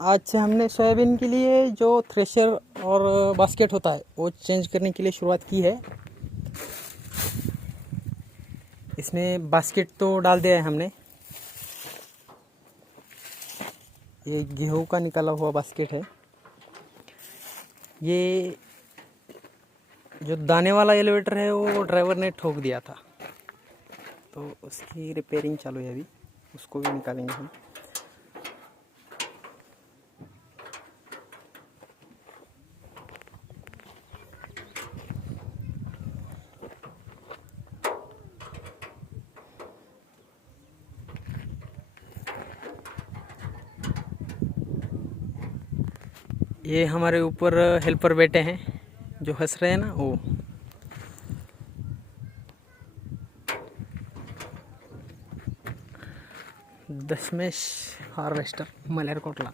आज से हमने सोयाबीन के लिए जो थ्रेशर और बास्केट होता है वो चेंज करने के लिए शुरुआत की है। इसमें बास्केट तो डाल दिया है हमने। ये गेहूं का निकाला हुआ बास्केट है। ये जो दाने वाला एलिवेटर है वो ड्राइवर ने ठोक दिया था, तो उसकी रिपेयरिंग चालू है अभी, उसको भी निकालेंगे हम। ये हमारे ऊपर हेल्पर बैठे हैं जो हंस रहे हैं ना, वो दशमेश हार्वेस्टर मलेरकोटला।